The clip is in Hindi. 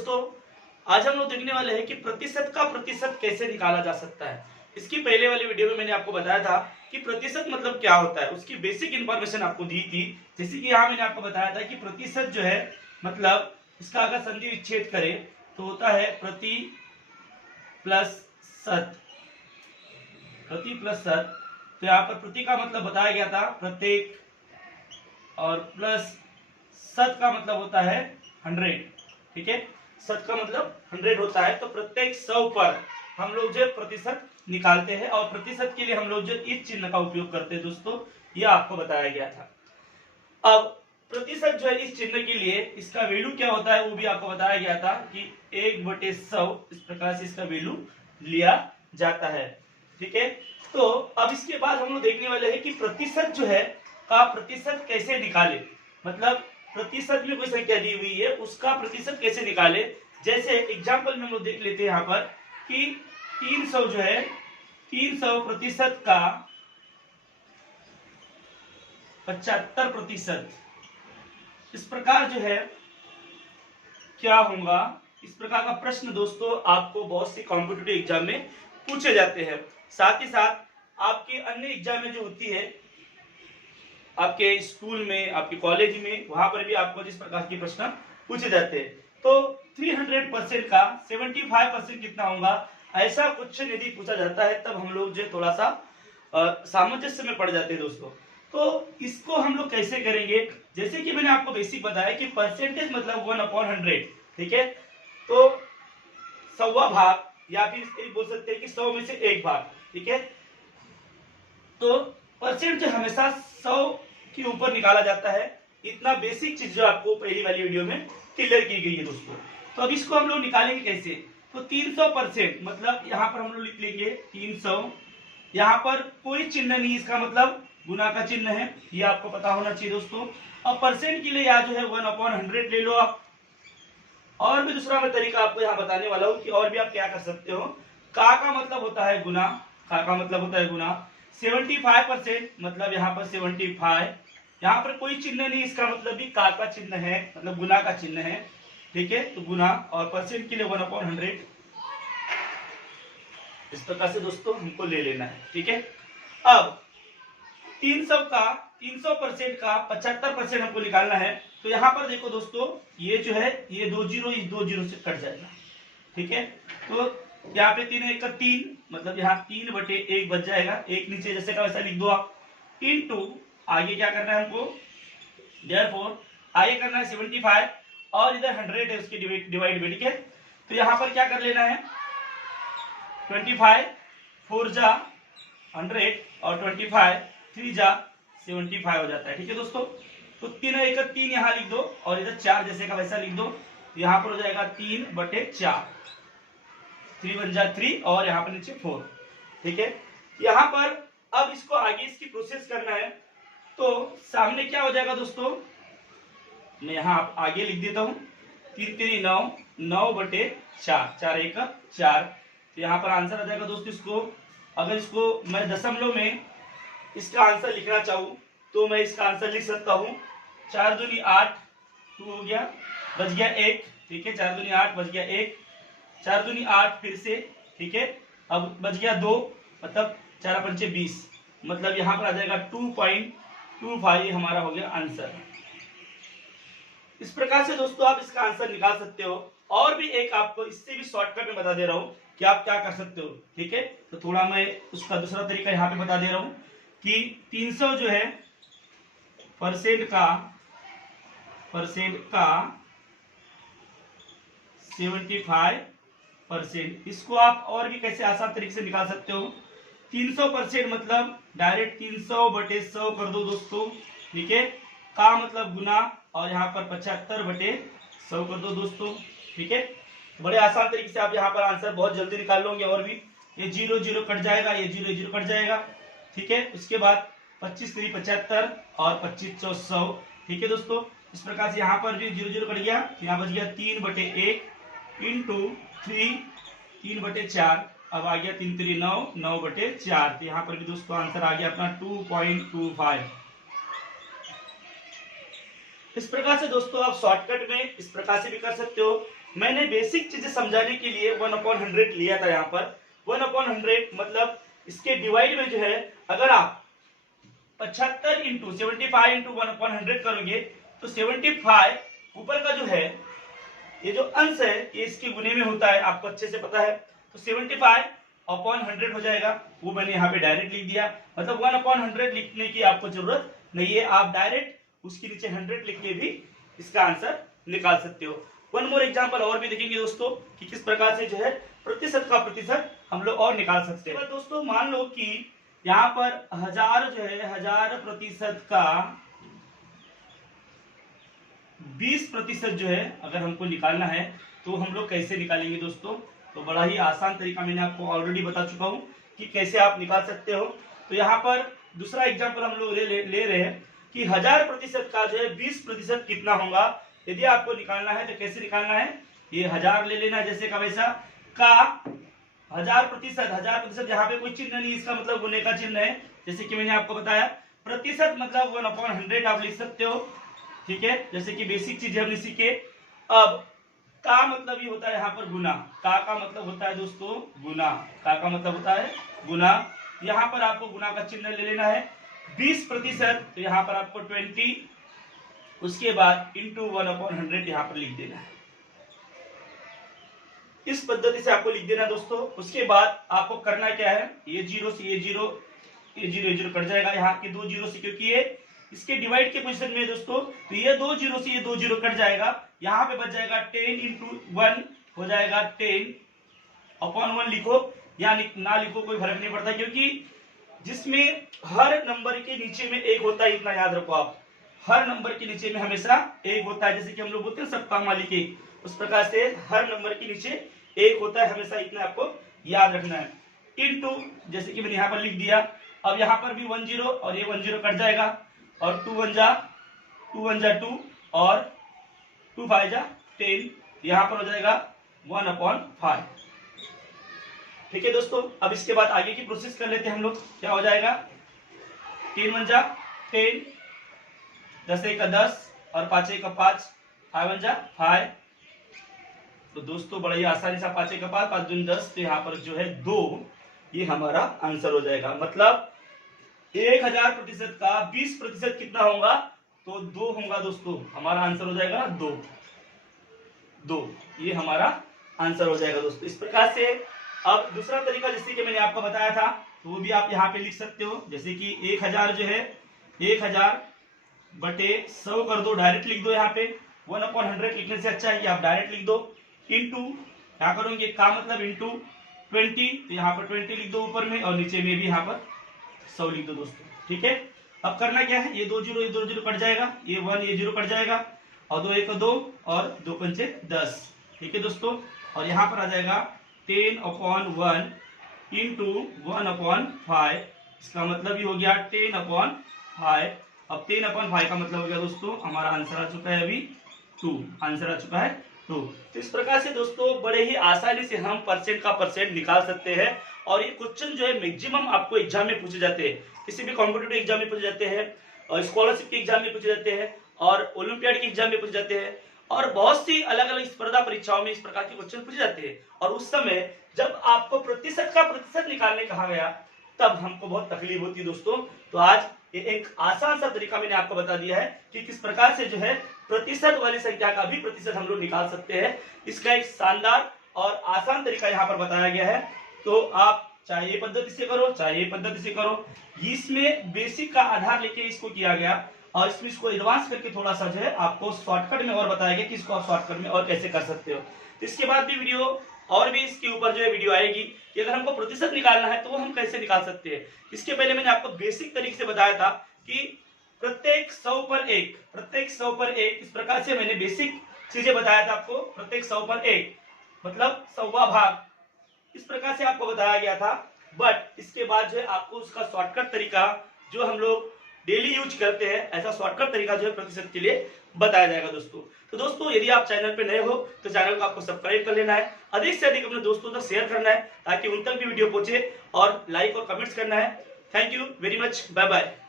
दोस्तों, आज हम लोग देखने वाले हैं कि प्रतिशत का प्रतिशत कैसे निकाला जा सकता है। इसकी पहले वाली वीडियो में मैंने आपको बताया था कि प्रतिशत मतलब क्या होता है, उसकी बेसिक इंफॉर्मेशन आपको दी थी। जैसे कि यहाँ मैंने आपको बताया था कि प्रतिशत जो है मतलब इसका अगर संधि विच्छेद करें तो होता है प्रति प्लस शत, प्रति प्लस शत। तो यहाँ पर प्रति का मतलब बताया गया था प्रत्येक, और प्लस शत का मतलब होता है 100। ठीक है, शत का मतलब 100 होता है। तो प्रत्येक 100 पर हम लोग जो प्रतिशत निकालते हैं, और प्रतिशत के लिए हम लोग जो इस चिन्ह का उपयोग करते हैं दोस्तों, ये आपको बताया गया था। अब प्रतिशत जो है इस चिन्ह के लिए इसका वैल्यू क्या होता है वो भी आपको बताया गया था कि 1/100 इस प्रकार से इसका वैल्यू लिया जाता है। ठीक है, तो अब इसके बाद हम लोग देखने वाले हैं कि प्रतिशत जो है का प्रतिशत कैसे निकाले, मतलब प्रतिशत में कोई संख्या दी हुई है उसका प्रतिशत कैसे निकाले। जैसे एग्जांपल में हम लोग देख लेते हैं यहाँ पर कि 300 जो है 300 प्रतिशत का 75%, इस प्रकार जो है क्या होगा। इस प्रकार का प्रश्न दोस्तों आपको बहुत सी कॉम्पिटिटिव एग्जाम में पूछे जाते हैं। साथ ही साथ आपके अन्य एग्जाम में जो होती है आपके स्कूल में, आपके कॉलेज में, वहां पर भी आपको जिस प्रकार के प्रश्न पूछे जाते हैं। तो 300% का 75% कितना होगा, ऐसा क्वेश्चन यदि पूछा जाता है तब हम लोग जो थोड़ा सा सामंजस्य में पड़ जाते हैं दोस्तों। तो इसको हम लोग कैसे करेंगे, जैसे कि मैंने आपको बेसिक बताया कि परसेंटेज मतलब 1/100। ठीक है, तो 100वां भाग या फिर बोल सकते हैं कि 100 में से 1 भाग। ठीक है, तो परसेंट हमेशा 100 के ऊपर निकाला जाता है। इतना बेसिक चीज जो आपको पहली वाली वीडियो में क्लियर की गई है दोस्तों। तो अब इसको हम लोग निकालेंगे कैसे, तो 300% मतलब यहाँ पर हम लोग लिख लेंगे 300, यहाँ पर कोई चिन्ह नहीं, इसका मतलब गुना का चिन्ह है, ये आपको पता होना चाहिए दोस्तों। अब परसेंट के लिए यहाँ जो है 1/100 ले लो आप। और भी दूसरा मैं तरीका आपको यहाँ बताने वाला हूँ कि और भी आप क्या कर सकते हो। का मतलब होता है गुना, का मतलब होता है गुना। 75% मतलब यहाँ पर 75, यहाँ पर कोई चिन्ह नहीं, इसका मतलब भी का चिन्ह है, मतलब गुना का चिन्ह है। ठीक है, तो गुना, और परसेंट के लिए 1/100 इस प्रकार से दोस्तों हमको ले लेना है। ठीक है, अब 300% का 75% हमको निकालना है। तो यहाँ पर देखो दोस्तों, ये जो है ये 2 जीरो इस 2 जीरो से कट जाएगा। ठीक है, तो यहाँ पे 3 1 का 3, मतलब यहाँ 3/1 बच जाएगा। एक नीचे जैसे का वैसा लिख दो आप, इनटू आगे क्या करना है हमको, देयरफॉर आगे करना है 75, और इधर 100 है उसके डिवाइड में। ठीक है, तो यहाँ पर क्या कर लेना है, 25 4 जा 100 और 25 3 जा 75 हो जाता है। ठीक है दोस्तों, तो 3 1 का 3 यहाँ लिख दो, और इधर 4 जैसे का वैसा लिख दो। तो यहाँ पर हो जाएगा 3/4, 3 1 जा 3, और यहाँ पर नीचे 4। ठीक है, यहाँ पर अब इसको आगे इसकी प्रोसेस करना है। तो सामने क्या हो जाएगा दोस्तों, मैं यहाँ आगे लिख देता हूँ, 3 3 9, 9/4, 4 1 का 4। तो यहाँ पर आंसर आ जाएगा दोस्तों। इसको अगर इसको मैं दशमलव में इसका आंसर लिखना चाहूँ तो मैं इसका आंसर लिख सकता हूँ 4 दूनी 8, 2 हो गया, बच गया 1। ठीक है, 4 दूनी 8 बच गया 1, 4 दूनी 8 फिर से। ठीक है, अब बच गया 2, मतलब 4 पंचे 20, मतलब यहाँ पर आ जाएगा 2.25 हमारा हो गया आंसर। इस प्रकार से दोस्तों आप इसका आंसर निकाल सकते हो। और भी एक आपको इससे भी शॉर्टकट में बता दे रहा हूँ कि आप क्या कर सकते हो। ठीक है, तो थोड़ा मैं उसका दूसरा तरीका यहाँ पे बता दे रहा हूँ कि 300 जो है परसेंट का 75%, इसको आप और भी कैसे आसान तरीके से निकाल सकते हो। 300% मतलब डायरेक्ट 300/100 कर दो दोस्तों। ठीक है, का मतलब गुना, और यहाँ पर 75/100 कर दो दोस्तों। ठीक है, बड़े आसान तरीके से आप यहाँ पर आंसर बहुत जल्दी निकाल लोगे। और भी ये 0 0 कट जाएगा, ये 0 0 कट जाएगा। ठीक है, उसके बाद 25 3 75 और 25 4 100। ठीक है दोस्तों, इस प्रकार से यहाँ पर भी 0 0 कट गया, यहाँ बच गया 3/1 इंटू 3/4। अब आ गया 3 3 9, 9/4। तो यहाँ पर भी दोस्तों आंसर आ गया अपना 2.25। इस प्रकार से दोस्तों आप शॉर्टकट में इस प्रकार से भी कर सकते हो मैंने बेसिक चीजें समझाने के लिए 1/100 लिया था। यहाँ पर 1/100 मतलब इसके डिवाइड में जो है अगर आप 75 इंटू 75 इंटू 1/100 करोगे तो 75 ऊपर का जो है ये जो अंश है ये इसके गुने में होता है, आपको अच्छे से पता है। तो 75/100 हो जाएगा, वो मैंने यहाँ पे डायरेक्ट लिख दिया। मतलब 1/100 लिखने की आपको जरूरत नहीं है, आप डायरेक्ट उसके नीचे 100 लिख के भी इसका आंसर निकाल सकते हो। वन मोर एग्जांपल और भी देखेंगे दोस्तों कि किस प्रकार से जो है प्रतिशत का प्रतिशत हम लोग और निकाल सकते हैं। दोस्तों मान लो कि यहाँ पर 1000 जो है 1000% का 20% जो है अगर हमको निकालना है तो हम लोग कैसे निकालेंगे दोस्तों। तो बड़ा ही आसान तरीका मैंने आपको ऑलरेडी बता चुका हूँ कि कैसे आप निकाल सकते हो। तो यहाँ पर दूसरा एग्जांपल हम लोग ले रहे हैं कि 1000% का जो है 20% कितना होगा। यदि आपको निकालना है तो कैसे निकालना है, ये 1000 ले लेना जैसे का वैसा का 1000% यहाँ पे कोई चिन्ह नहीं, इसका मतलब गुने का चिन्ह है। जैसे कि मैंने आपको बताया प्रतिशत मतलब 1/100 आप लिख सकते हो, ठीक है, जैसे कि बेसिक चीज हमने सीखे। अब का मतलब ये होता है यहाँ पर गुना, का मतलब होता है दोस्तों गुना, का मतलब होता है गुना। यहाँ पर आपको गुना का चिन्ह ले लेना है। 20% तो यहाँ पर आपको 20, उसके बाद इंटू 1/100 यहाँ पर लिख देना है। इस पद्धति से आपको लिख देना दोस्तों। उसके बाद आपको करना क्या है, ये जीरो से ये जीरो कट जाएगा, यहाँ के 2 जीरो से, क्योंकि ये इसके डिवाइड के पोजीशन में दोस्तों, तो ये 2 जीरो से ये 2 जीरो कट जाएगा। यहाँ पे बच जाएगा 10 इंटू 1 हो जाएगा 10/1 लिखो या ना लिखो कोई फर्क नहीं पड़ता, क्योंकि जिसमें हर नंबर के नीचे में एक होता है, इतना याद रखो आप, हर नंबर के नीचे में हमेशा एक होता है। जैसे कि हम लोग बोलते हैं सप्तम मालिक एक, उस प्रकार से हर नंबर के नीचे एक होता है हमेशा, इतना आपको याद रखना है। इंटू जैसे कि मैंने यहाँ पर लिख दिया। अब यहाँ पर भी 1 0 और ये 1 0 कट जाएगा और 2 1 जा 2 और 2 5 जा 10, यहाँ पर हो जाएगा 1/5। ठीक है दोस्तों, अब इसके बाद आगे की प्रोसेस कर लेते हैं हम लोग। क्या हो जाएगा, 3 1 जा 10, 10 1 10 और 5 1 5, 5 1 जा 5। तो दोस्तों बड़ा ही आसानी से 5 1 5, 5 2 10, तो यहाँ पर जो है 2, ये हमारा आंसर हो जाएगा। मतलब 1000% का 20% कितना होगा, तो 2 होगा दोस्तों, हमारा आंसर हो जाएगा 2, ये हमारा आंसर हो जाएगा दोस्तों। इस प्रकार से अब दूसरा तरीका जैसे कि मैंने आपको बताया था, तो वो भी आप यहाँ पे लिख सकते हो। जैसे कि 1000 जो है 1000/100 कर दो, डायरेक्ट लिख दो। यहाँ पे 1/100 लिखने से अच्छा है कि आप डायरेक्ट लिख दो। इंटू क्या करोगे, का मतलब इंटू 20, तो यहाँ पर 20 लिख दो ऊपर में और नीचे में भी यहाँ पर 100 लिख दो दोस्तों। ठीक है, अब करना क्या है, ये 2 0 कट जाएगा, ये 1 ये 0 कट जाएगा और 2 1 2 और 2 5 10। ठीक है दोस्तों, और यहाँ पर आ जाएगा 10/1 इंटू 1/5, इसका मतलब ही हो गया 10/5। अब 10/5 का मतलब हो गया दोस्तों, हमारा आंसर आ चुका है अभी 2, आंसर आ चुका है 2। तो इस प्रकार से दोस्तों बड़े ही आसानी से हम परसेंट का परसेंट निकाल सकते हैं। और ये क्वेश्चन जो है मैक्सिमम आपको एग्जाम में पूछे जाते हैं, किसी भी कॉम्पिटिटिव एग्जाम में पूछे जाते हैं, और स्कॉलरशिप के एग्जाम में पूछे जाते हैं, और ओलंपियाड के एग्जाम में पूछे जाते हैं, और बहुत सी अलग अलग स्पर्धा परीक्षाओं में इस प्रकार के क्वेश्चन पूछे जाते हैं। और उस समय जब आपको प्रतिशत का प्रतिशत निकालने कहा गया तब हमको बहुत तकलीफ होती है दोस्तों। तो आज ये एक आसान सा तरीका मैंने आपको बता दिया है कि किस प्रकार से जो है प्रतिशत वाली संख्या का भी प्रतिशत हम लोग निकाल सकते हैं। इसका एक शानदार और आसान तरीका यहाँ पर बताया गया है। तो आप चाहे ये पद्धति से करो चाहे ये पद्धति से करो, इसमें बेसिक का आधार लेके इसको किया गया और इसमें इसको एडवांस करके थोड़ा सा जो है आपको शॉर्टकट में और बताया गया कि इसको आप शॉर्टकट में और कैसे कर सकते हो। इसके बाद भी वीडियो और भी इसके ऊपर जो है वीडियो आएगी कि अगर हमको प्रतिशत निकालना है तो वो हम कैसे निकाल सकते हैं। इसके पहले मैंने आपको बेसिक तरीके से बताया था कि प्रत्येक 100 पर 1 इस प्रकार से मैंने बेसिक चीजें बताया था आपको। प्रत्येक 100 पर 1 मतलब 100वां भाग, इस प्रकार से आपको बताया गया था। बट इसके बाद जो है आपको उसका शॉर्टकट तरीका जो हम लोग डेली यूज करते हैं, ऐसा शॉर्टकट तरीका जो है प्रतिशत के लिए बताया जाएगा दोस्तों। तो दोस्तों यदि आप चैनल पे नए हो तो चैनल को आपको सब्सक्राइब कर लेना है, अधिक से अधिक अपने दोस्तों तक शेयर करना है ताकि उन तक भी वीडियो पहुंचे, और लाइक और कमेंट्स करना है। Thank you very much, bye bye.